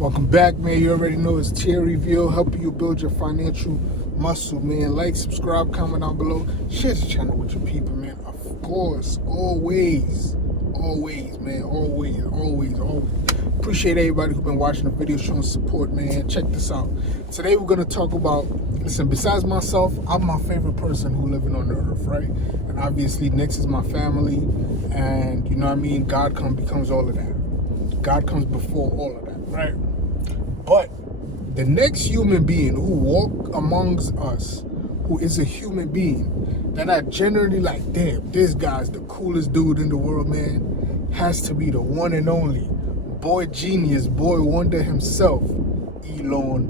Welcome back, man. You already know it's Tier Reveal, helping you build your financial muscle, man. Like, subscribe, comment down below. Share the channel with your people, man. Of course, always, man. Always. Appreciate everybody who's been watching the video, showing support, man. Check this out. Today we're gonna talk about, listen, besides myself, I'm my favorite person who living on the earth, right? And obviously next is my family, and you know what I mean? God becomes all of that. God comes before all of that, right? But the next human being who walk amongst us, who is a human being, that I generally like, damn, this guy's the coolest dude in the world, man, has to be the one and only boy genius, boy wonder himself, Elon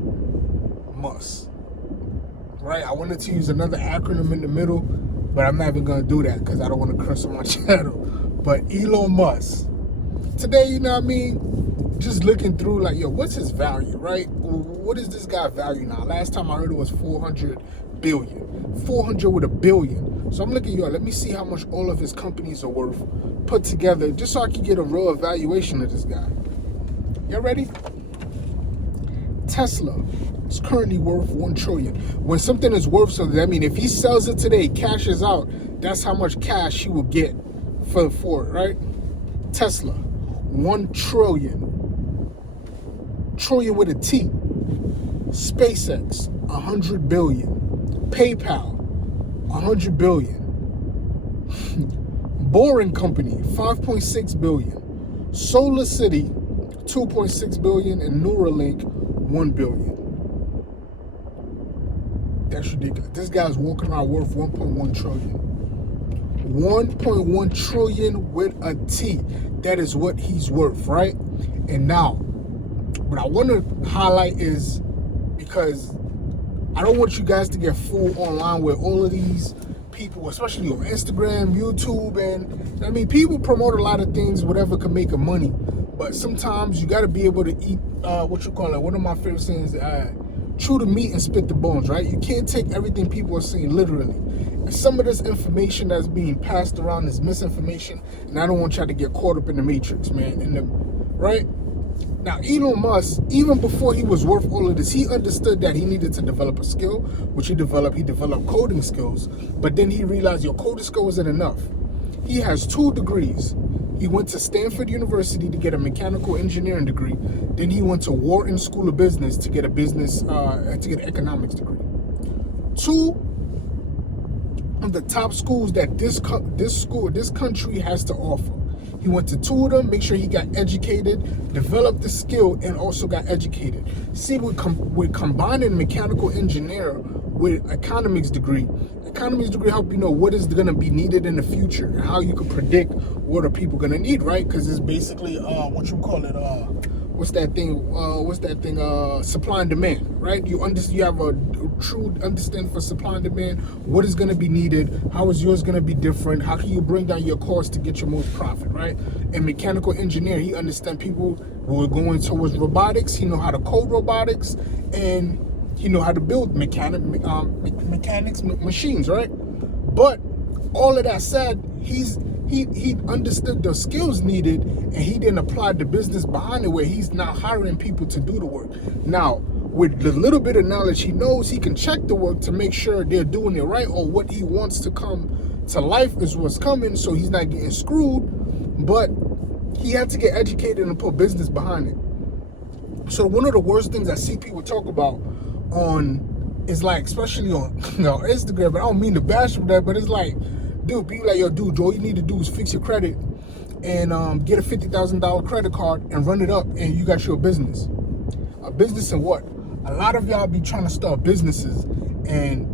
Musk. Right? I wanted to use another acronym in the middle, but I'm not even gonna do that because I don't want to curse on my channel. But Elon Musk. Today, you know what I mean? Just looking through, like, yo, what's his value, right? What is this guy value now? Last time I heard it was 400 billion. 400 with a billion. So I'm looking, yo, let me see how much all of his companies are worth put together, just so I can get a real evaluation of this guy. You ready? Tesla is currently worth 1 trillion. When something is worth something, I mean, if he sells it today, cashes out, that's how much cash he will get for it, right? Tesla, 1 trillion. Trillion with a T. SpaceX, 100 billion. PayPal, 100 billion. Boring Company, 5.6 billion. Solar City, 2.6 billion, and Neuralink, 1 billion. That's ridiculous. This guy's walking around worth 1.1 trillion. 1.1 trillion with a T. That is what he's worth, right? And now, what I want to highlight is, because I don't want you guys to get fooled online with all of these people, especially on Instagram, YouTube, and I mean, people promote a lot of things, whatever can make them money. But sometimes you got to be able to eat, one of my favorite sayings, chew the meat and spit the bones, right? You can't take everything people are saying literally. And some of this information that's being passed around is misinformation, and I don't want y'all to get caught up in the matrix, man. Right? Now, Elon Musk, even before he was worth all of this, he understood that he needed to develop a skill, which he developed. He developed coding skills, but then he realized your coding skill wasn't enough. He has 2 degrees. He went to Stanford University to get a mechanical engineering degree. Then he went to Wharton School of Business to get an economics degree. 2 of the top schools that this country has to offer. He went to 2 of them, make sure he got educated, developed the skill, and also got educated. See, with combining mechanical engineer with economics degree help you know what is going to be needed in the future and how you can predict what are people going to need, right? Because it's basically supply and demand, right? You have a true understanding for supply and demand. What is going to be needed? How is yours going to be different? How can you bring down your cost to get your most profit, right? And mechanical engineer, he understands people who are going towards robotics. He know how to code robotics, and he know how to build mechanics machines, right? But all of that said, he understood the skills needed, and he didn't apply the business behind it, where he's now hiring people to do the work. Now, with the little bit of knowledge he knows, he can check the work to make sure they're doing it right, or what he wants to come to life is what's coming, so he's not getting screwed. But he had to get educated and put business behind it. So one of the worst things I see people talk about is like, especially on Instagram, but I don't mean to bash with that, but it's like, dude, be like, yo, dude, all you need to do is fix your credit and get a $50,000 credit card and run it up, and you got your business. A business in what? A lot of y'all be trying to start businesses, and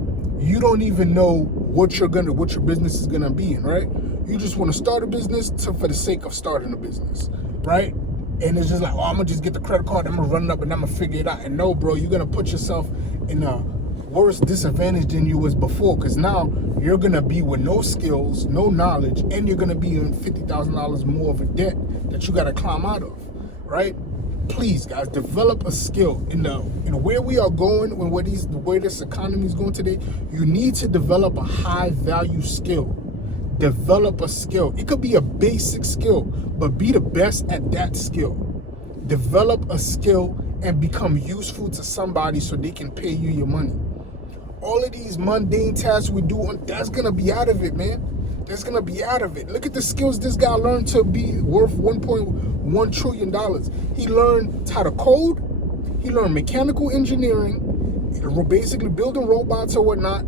you don't even know what your business is gonna be in, right? You just want to start a business for the sake of starting a business, right? And it's just like, oh, I'm gonna just get the credit card, I'm gonna run it up, and I'm gonna figure it out. And no, bro, you're gonna put yourself in a worse disadvantage than you was before, because now you're gonna be with no skills, no knowledge, and you're gonna be in $50,000 more of a debt that you gotta climb out of, right? Please, guys, develop a skill. In where we are going, and the way this economy is going today, you need to develop a high value skill. Develop a skill. It could be a basic skill, but be the best at that skill. Develop a skill and become useful to somebody so they can pay you your money. All of these mundane tasks we do, that's gonna be out of it, man. That's gonna be out of it. Look at the skills this guy learned to be worth $1.1 trillion. He learned how to code. He learned mechanical engineering, basically building robots or whatnot,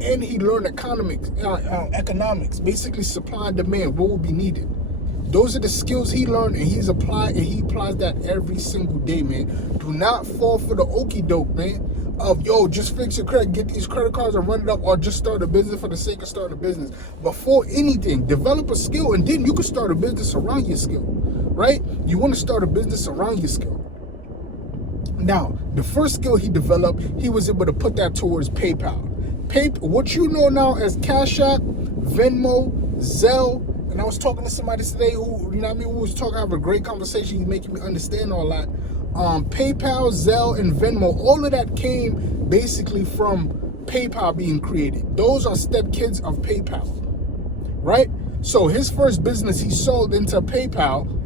and he learned economics, basically supply and demand, what will be needed. Those are the skills he learned, and he applies that every single day, man. Do not fall for the okie doke, man, of, yo, just fix your credit, get these credit cards and run it up, or just start a business for the sake of starting a business. Before anything, develop a skill, and then you can start a business around your skill, right? You want to start a business around your skill. Now, the first skill he developed, he was able to put that towards PayPal. What you know now as Cash App, Venmo, Zelle, and I was talking to somebody today who, who was having a great conversation. He's making me understand all that. PayPal, Zelle, and Venmo, all of that came basically from PayPal being created. Those are stepkids of PayPal, right? So his first business he sold into PayPal.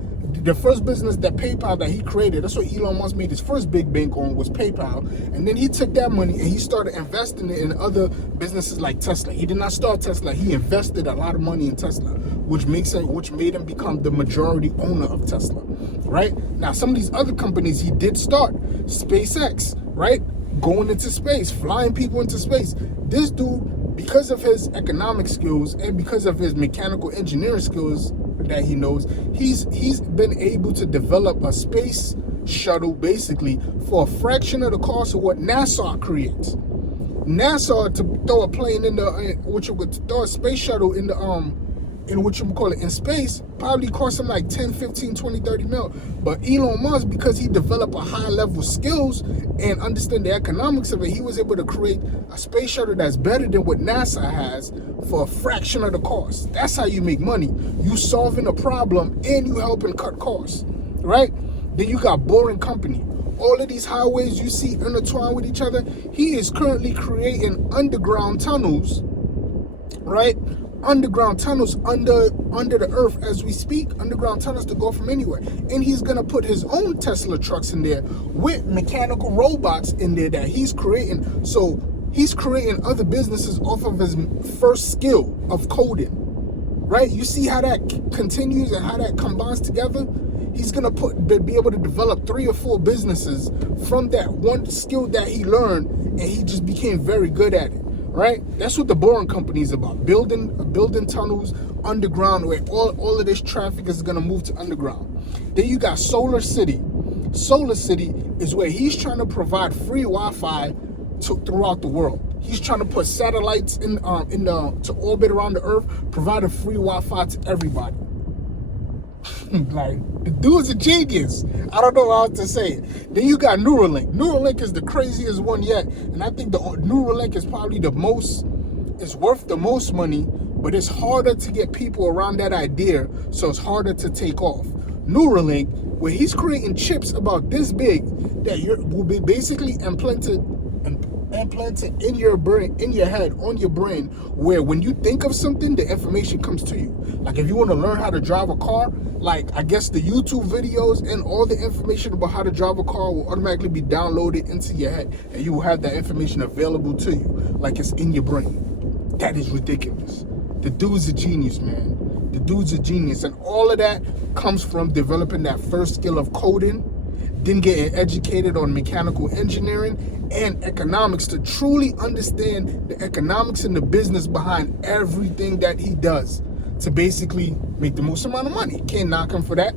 The first business that he created, that's what Elon Musk made his first big bank on, was PayPal. And then he took that money and he started investing it in other businesses like Tesla. He did not start Tesla. He invested a lot of money in Tesla, which made him become the majority owner of Tesla, right? Now, some of these other companies he did start. SpaceX, right? Going into space, flying people into space. This dude, because of his economic skills and because of his mechanical engineering skills that he knows, he's been able to develop a space shuttle basically for a fraction of the cost of what NASA creates. NASA, to throw a plane in the throw a space shuttle in the in space, probably cost him like 10, 15, 20, 30 mil. But Elon Musk, because he developed a high level skills and understand the economics of it, he was able to create a space shuttle that's better than what NASA has for a fraction of the cost. That's how you make money. You solving a problem and you helping cut costs, right? Then you got Boring Company. All of these highways you see intertwined with each other, he is currently creating underground tunnels, right? Underground tunnels under the earth as we speak, underground tunnels to go from anywhere. And he's gonna put his own Tesla trucks in there with mechanical robots in there that he's creating. So he's creating other businesses off of his first skill of coding, right? You see how that continues and how that combines together? He's gonna be able to develop 3 or 4 businesses from that one skill that he learned, and he just became very good at it. Right? That's what the Boring Company is about. Building tunnels underground where all of this traffic is going to move to underground. Then you got Solar City. Solar City is where he's trying to provide free Wi-Fi throughout the world. He's trying to put satellites to orbit around the earth, providing free Wi-Fi to everybody. Like, the dude's a genius. I don't know how to say it. Then you got Neuralink. Neuralink is the craziest one yet, and I think the Neuralink is probably is worth the most money, but it's harder to get people around that idea, so it's harder to take off. Neuralink, where he's creating chips about this big that will be basically implanted in your brain, in your head, on your brain, where when you think of something, the information comes to you. Like if you want to learn how to drive a car, like I guess the YouTube videos and all the information about how to drive a car will automatically be downloaded into your head, and you will have that information available to you, like it's in your brain. That is ridiculous. The dude's a genius, man. The dude's a genius, and all of that comes from developing that first skill of coding, then getting educated on mechanical engineering and economics to truly understand the economics and the business behind everything that he does to basically make the most amount of money. Can't knock him for that.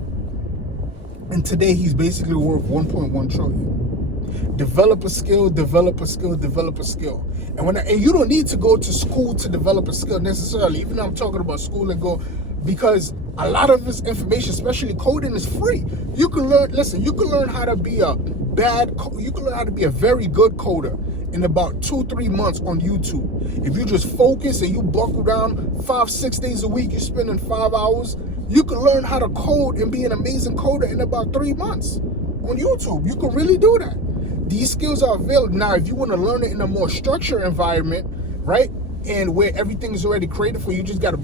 And today he's basically worth 1.1 trillion. Develop a skill, develop a skill, develop a skill. And you don't need to go to school to develop a skill necessarily, even though I'm talking about school and go, because a lot of this information, especially coding, is free. You can learn how to be a very good coder in about 2-3 months on YouTube. If you just focus and you buckle down 5-6 days a week, you're spending 5 hours, you can learn how to code and be an amazing coder in about 3 months on YouTube. You can really do that. These skills are available. Now, if you want to learn it in a more structured environment, right, and where everything is already created for you, you just got to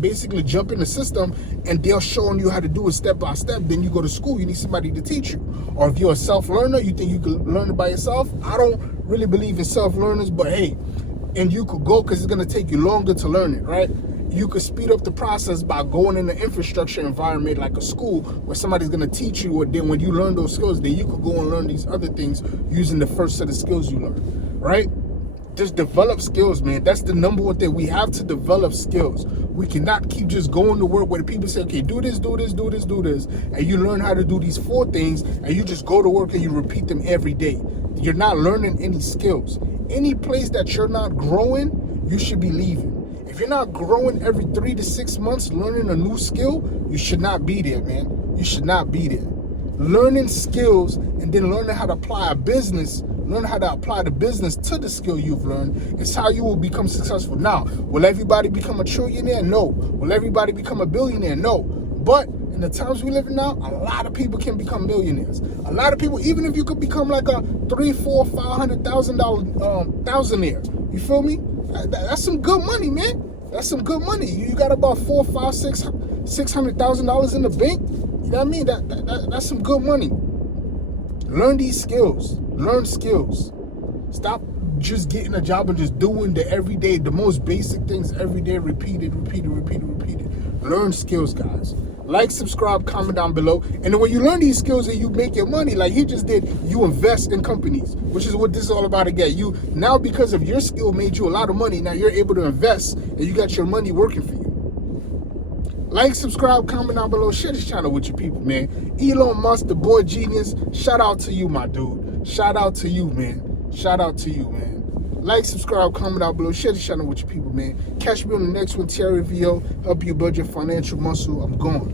basically jump in the system and they're showing you how to do it step by step. Then you go to school, you need somebody to teach you. Or if you're a self-learner, you think you can learn it by yourself. I don't really believe in self-learners, but hey, and you could go because it's going to take you longer to learn it, right? You could speed up the process by going in an infrastructure environment like a school where somebody's going to teach you, or then when you learn those skills, then you could go and learn these other things using the first set of skills you learn, right? Just develop skills, man. That's the number one thing. We have to develop skills. We cannot keep just going to work where people say, okay, do this, do this, do this, do this. And you learn how to do these 4 things and you just go to work and you repeat them every day. You're not learning any skills. Any place that you're not growing, you should be leaving. If you're not growing every 3 to 6 months, learning a new skill, you should not be there, man. You should not be there. Learning skills and then learning how to apply a business, learn how to apply the business to the skill you've learned is how you will become successful. Now, will everybody become a trillionaire? No. Will everybody become a billionaire? No. But in the times we live in now, a lot of people can become millionaires. A lot of people, even if you could become like a $300,000, $400,000, $500,000 thousandaire, you feel me? That's some good money, man. That's some good money. You got about $600,000 in the bank. You know what I mean? That's some good money. Learn these skills. Learn skills. Stop just getting a job and just doing the everyday, the most basic things every day, repeated. Learn skills, guys. Like, subscribe, comment down below. And then when you learn these skills and you make your money, like he just did, you invest in companies, which is what this is all about again. You now, because of your skill, made you a lot of money. Now you're able to invest and you got your money working for you. Like, subscribe, comment down below. Share this channel with your people, man. Elon Musk, the boy genius. Shout out to you, my dude. Shout out to you, man. Shout out to you, man. Like, subscribe, comment down below. Share this channel with your people, man. Catch me on the next one. Terry VO. Help you build your financial muscle. I'm gone.